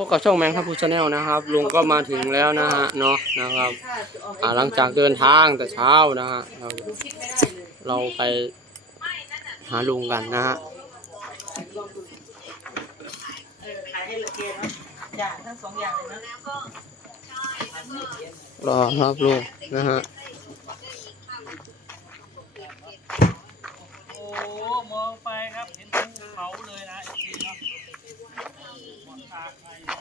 พบกับช่องแมงครับพูชาแนลนะครับลุงก็มาถึงแล้วนะฮะเนาะนะครับอ่าหลังจากเดินทางแต่เช้านะฮะเราเราไปหาลุงกันนะฮะขายให้ละเกเนาะอย่างทั้งสองอย่างเลยนะรอรับลุงนะฮะโอ้มองไปครับเห็นภูเขาเลยนะ เนาะมองตาใครคร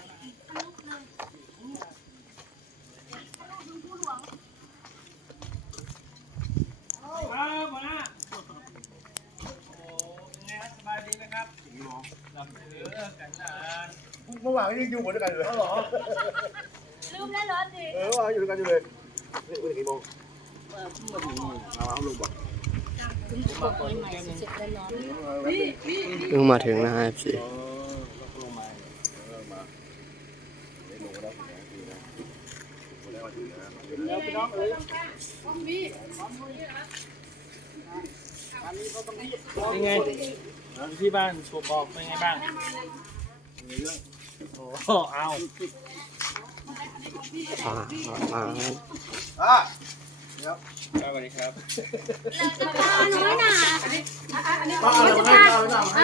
ับมาโอ้เป็นไงครับสบายดีไหมครับลำเถือกันนานเมื่อวานก็ยังอยู่หมดด้วยกันอยู่เลยลืมแล้วเหรอสิเออเมื่อวานอยู่ด้วยกันอยู่เลยนี่วันกี่โมงเอาเอาลุงบอกเพิ่งมาถึงนะฮะพี่ เออลงมาเออมาเดี๋ยวลงมาแล้วทีนะหมดแล้วทีนะ แล้วพี่น้อง เอ้ยเป็นไงที่บ้านชวบอกเป็นไงบ้างโอ้เอาอ่าอ่าอะสวัสดีครับน้อยหนาป้าเอาไปให้เอาไปเอาให้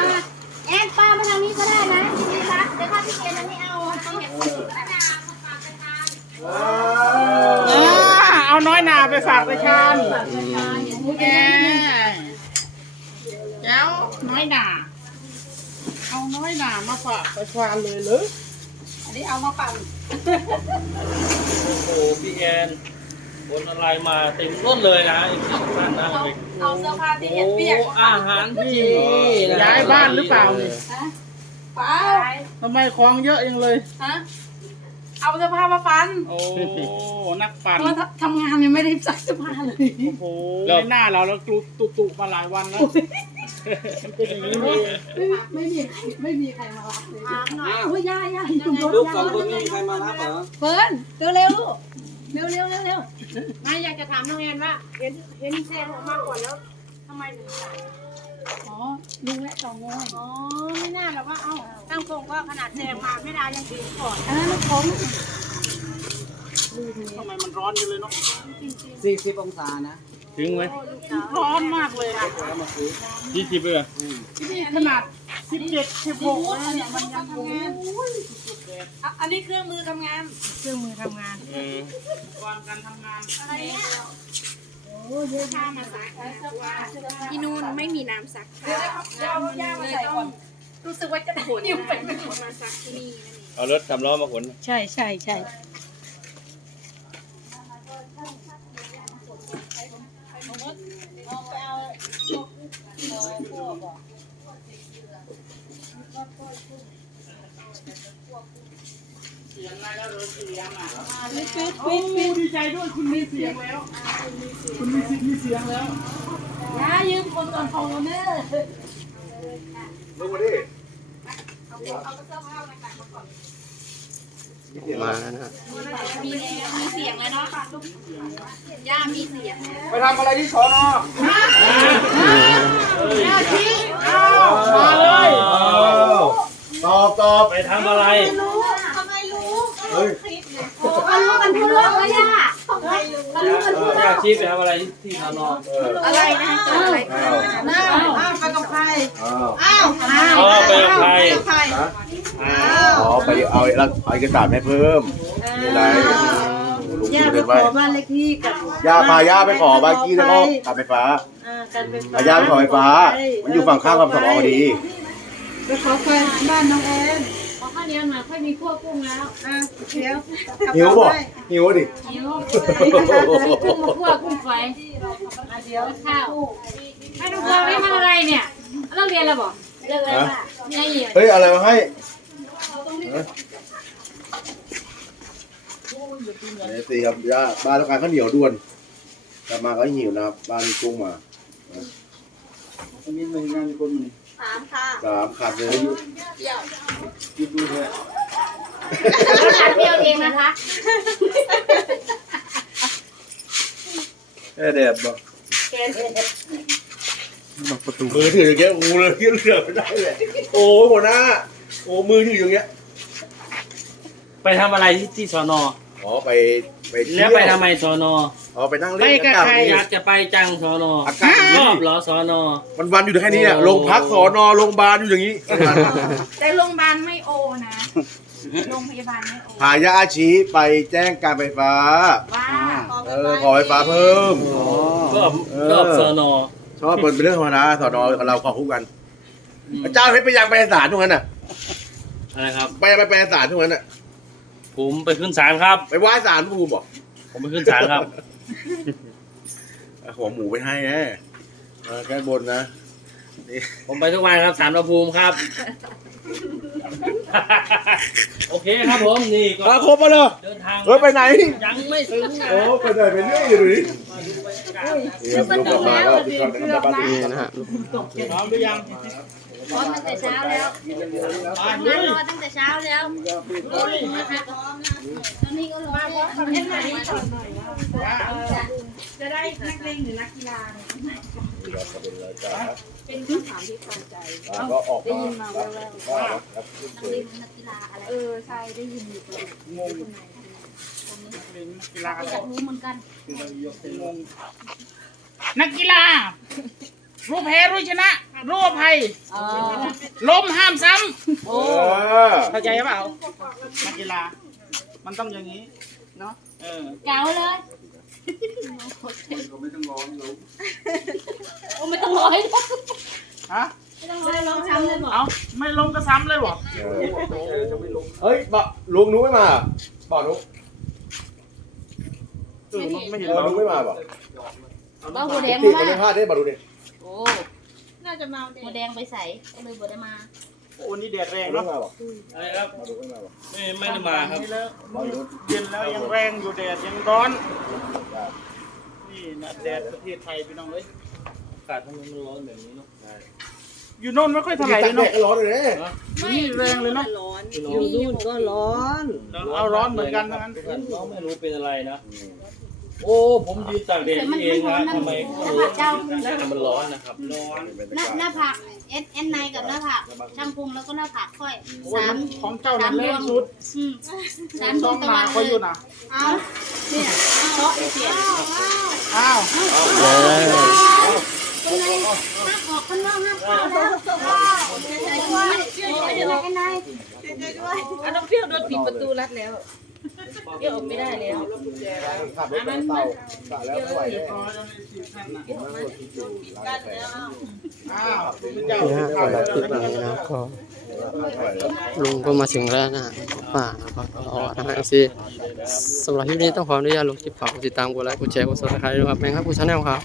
แอนป้ามาทางนี้ก็ได้นะนี่รักเดี๋ยวถ้าพี่เกณฑ์อันนี้เอา น้อยนาไปฝากไปทานแกเจ้าน้อยหนาเอาน้อยหนามาฝากไปฟานเลยเหรออันนี้เอามาปั่นโอ้โหพี่แอนบนอะไรมาเต็มรถเลยนะอีกสองท่านนะเอาเสื้อผ้าที่โอ้เห็นเปียกอาหารที่ย้ายบ้านหรือเปล่านี่ป้าทำไมของเยอะยังเลยฮะ เอาเสื้อผ้ามาฟันโอ้นักปั่นเพราะทำงานยังไม่ได้ซักเสื้อผ้าเลย โอ้โหในหน้าเราแล้วตุตุตุมาหลายวันแล้วมันเป็นอย่างนี้นี่เองไม่มีไม่มีใครมารับเลยโอ้ยย่าย่าอยู่บนรถย่าไม่มีใครมารับเหรอเฟิร์นเร็วเร็วเร็วเร็วเร็วเร็วไม่อยากจะถามน้องแอนว่าเห็นเห็นแซงออกมาก่อนแล้วทำไมถึงใส่ อ๋อลุงแวะสองโมงอ๋อไม่น่าหรอกว่าเอ้าตั้งโครงก็ขนาดแซงมาไม่ได้ยังดีก่อนอันนั้นมันของทำไมมันร้อนกันเลยเนาะสี่สิบองศานะ ถึงไหมร้อนมากเลยนะยี่สิบเลยนี่ขนาดสิบเจ็ดสิบหกแล้วเนี่ยมันยังคงอันนี้เครื่องมือทำงาน เครื่องมือทำงานเออก่อนการทำงานอะไรเนี่ยโอ้ เยอะผ้ามาซักที่นู่นไม่มีน้ำซักผ้าเราย่ามาใส่ก่อนรู้สึกว่าจะขนอยู่ไปไม่ขนมาซักที่นี่นั่นเองเอารถสำล้อมาขนใช่ใช่ใช่ โอ้ดีใจด้วยคุณมีเสียงแล้ว คุณมีสิทธิ์มีเสียงแล้วย่ายืมคนก่อนของเนอร์ลงมาดิมาแล้วนะฮะมีมีเสียงเลยเนาะย่ามีเสียงไปทำอะไรที่สอนอมาเลยตอบตอบไปทำอะไรรู้ทำไมรู้ เฮ้ยมันรู้กันทั่วโลกเลยย่ามันรู้กันทั่วโลอากชีพไปทำอะไรที่สอนอเอออะไรนะอะไรอ้าวน้าอ้าวไปกับใครอ้าวอ้าวอ๋อไปกับใครใครฮะอ๋อไปเอาเอกเอากสารให้เพิ่มมีอะไรลุงย่าไปเดินขไว้อบ้านเลขที่กับย่าพาย่าไปขอบ้านกี้แล้วก็กลับไฟฟ้าอ่าการไฟฟ้าพาย่าไปขอไฟฟ้า มันอยู่ฝั่งข้างกับสมอพอดีไปขอไฟบ้านน้องแอน เหนียวหน่อยค่อยมีพวกกุ้งแล้วอะเดี๋ยวหิวบ่หิวดิหิวกุ้งมาคั่วกุ้งฝอยเดี๋ยวข้าวให้ทุกคนไม่ทำอะไรเนี่ยเลิกเรียนแล้วบอกเลิกแล้วค่ะนี่ไงเฮ้ยอะไรมาให้เนี่ยสิครับย่าบ้านต้องการข้าวเหนียวด่วนกลับมาก็หิวนะครับบ้านมีกุ้งมามีหน่วยงานมีคนมา สามค่ะสามขาดเลยอยู่คิดดูเถอะขาเดียวเองนะคะแค่แดดบ่มือถืออย่างเงี้ยงูเลยที่เหลือไม่ได้เลยโอ้โหหัวหน้าโอ้มือถืออย่างเงี้ยไปทำอะไรที่ที่สอนออ๋อไปไปเที่แล้วยวไปทำไมสอนอ อ๋อไปนั่งเล่นกันอยากจะไปจังสอนออากาศชอบเหรอสอนอ วันวันๆอยู่แค่นี้เนี่ยโอ้ โรงพักสอนอโรงพยาบาลอยู่อย่างนี้แต่โรงพยาบาลไม่โอนะ โรงพยาบาลไม่โอพายาอาชีไปแจ้งการไฟฟ้า ว่าเออขอไฟฟ้าเพิ่ม ชอบชอบสอนอชอบเป็นเรื่องธรรมดาสอนอกับเราขอคู่กันเจ้าเพชรไปยังไปศาลทุกนั้นน่ะอะไรครับ ไปไปไปศาลทุกนั้นน่ะผมไปขึ้นศาลครับ ไปไหว้ศาลพระภูมิบอกผมไปขึ้นศาลครับ เอาหัวหมูไปให้แน่เออแก้บนนะผมไปทุกวันครับศาลพระภูมิครับ โอเคครับผมนี่ก็มาครบมาเลย เดินทางเออไปไหน ยังไม่ถึงนะโอ้ไปไหนไปเรื่อยอยู่ดิมันถึงแล้วถึงเกือบมานี่นะฮะ พร้อมหรือยัง พ ร้อมตั้งแต่เช้าแล้วมาเลนั่งยรอตั้งแต่เช้าแล้วนะคะพร้อมนะตอนนี้ก็รอแค่เอ็นไหนก่อนหน่อยจะได้นักเลงหรือนักกีฬาเป็นคำถามที่ฟังใจก็ออกได้มายินมาแว่วๆนักเลงหรือนักกีฬาอะไรเออใช่ได้ยินอยู่ตรงไหนตรงไหนกีฬาอยากรู้เหมือนกันนักกีฬารู้แพ้รู้ชนะ รู้อภัยล้มห้ามซ้โอ้ำเข้าใจเปล่านักกีฬา มันต้องอย่างนี้ เนาะเออเก๋าเลยโอ้ไม่ต้องร้อยฮะไม่ต้องร้อยร้องช้ำเลยบอกเอาไม่ล้มก็ซ้ำเลยเหรอเฮ้ยบะลุงนุ้ไม่มาบอกนุ้เออมันไม่เห็นเออนุ้ไม่มาบอกบ้าหัวแดงติดมากันไม่พลาดได้บอกดูดิโอ้น่าจะมาหัวแดงไปใส่ก็เลยบ่ได้มาโอ้นี่แดดแรงนุ้เนาะมาบอกอะไรครับนุ้ไม่มาบอกไม่ไม่ได้มาครับนี่แล้วบอกนุ้เย็นแล้วยังแรงอยู่แดดยังร้อน นี่นะแดดประเทศไทยพี่น้องเอ้ยอากาศทำไมมันร้อนแบบนี้เนาะอยู่โน่นไม่ค่อยเท่าไหร่ตัเลกยแดเนาะดก็ร้อนเลยเนี่ยนี่แรงเลยเนาะอยู่นู่นก็ร้อน เอาร้อนเหมือนกันทั้งนั้นน้องไม่รู้เป็นอะไรนะ โอ้ ผมยืนตากแดดแต่มันเองร้อนะนนะทำไมหน้าผากเจ้ามันร้อนนะครับร้อนหน้าหน้าผากเอสเอ็นในกับหน้าผากช่างพุงแล้วก็หน้าผากค่อยโอ้ยสามของเจ้านั่นแรงสุดอืมสามดต้วองงตะมาวันเขาเลอยู่ยนะเอาเนี่ยโต๊ะไอเสียอ้าวคนไหนห้ามออกข้างนอกห้ามเข้าแล้วเชื่อใจด้วยเชื่อใจด้วยไอ้นายเชื่อใจด้วยอะน้องเพี้ยวโดนปิดประตูรัดแล้ว เยออกไม่ได้แล้วขับรถเต่าสาแล้วไม่ไหวเลยอ้าวนี่ฮะสำหรับคลิปนี้นะก็ลุงก็มาถึงแล้วนะป่านะครับอ๋อนะฮะสิสำหรับคลิปนี้ต้องขออนุญาตลงคลิปฝากกดติดตามกดไลค์กดแชร์กดซับสไครต์ด้วยครับแมงครับกูชาแนลครับ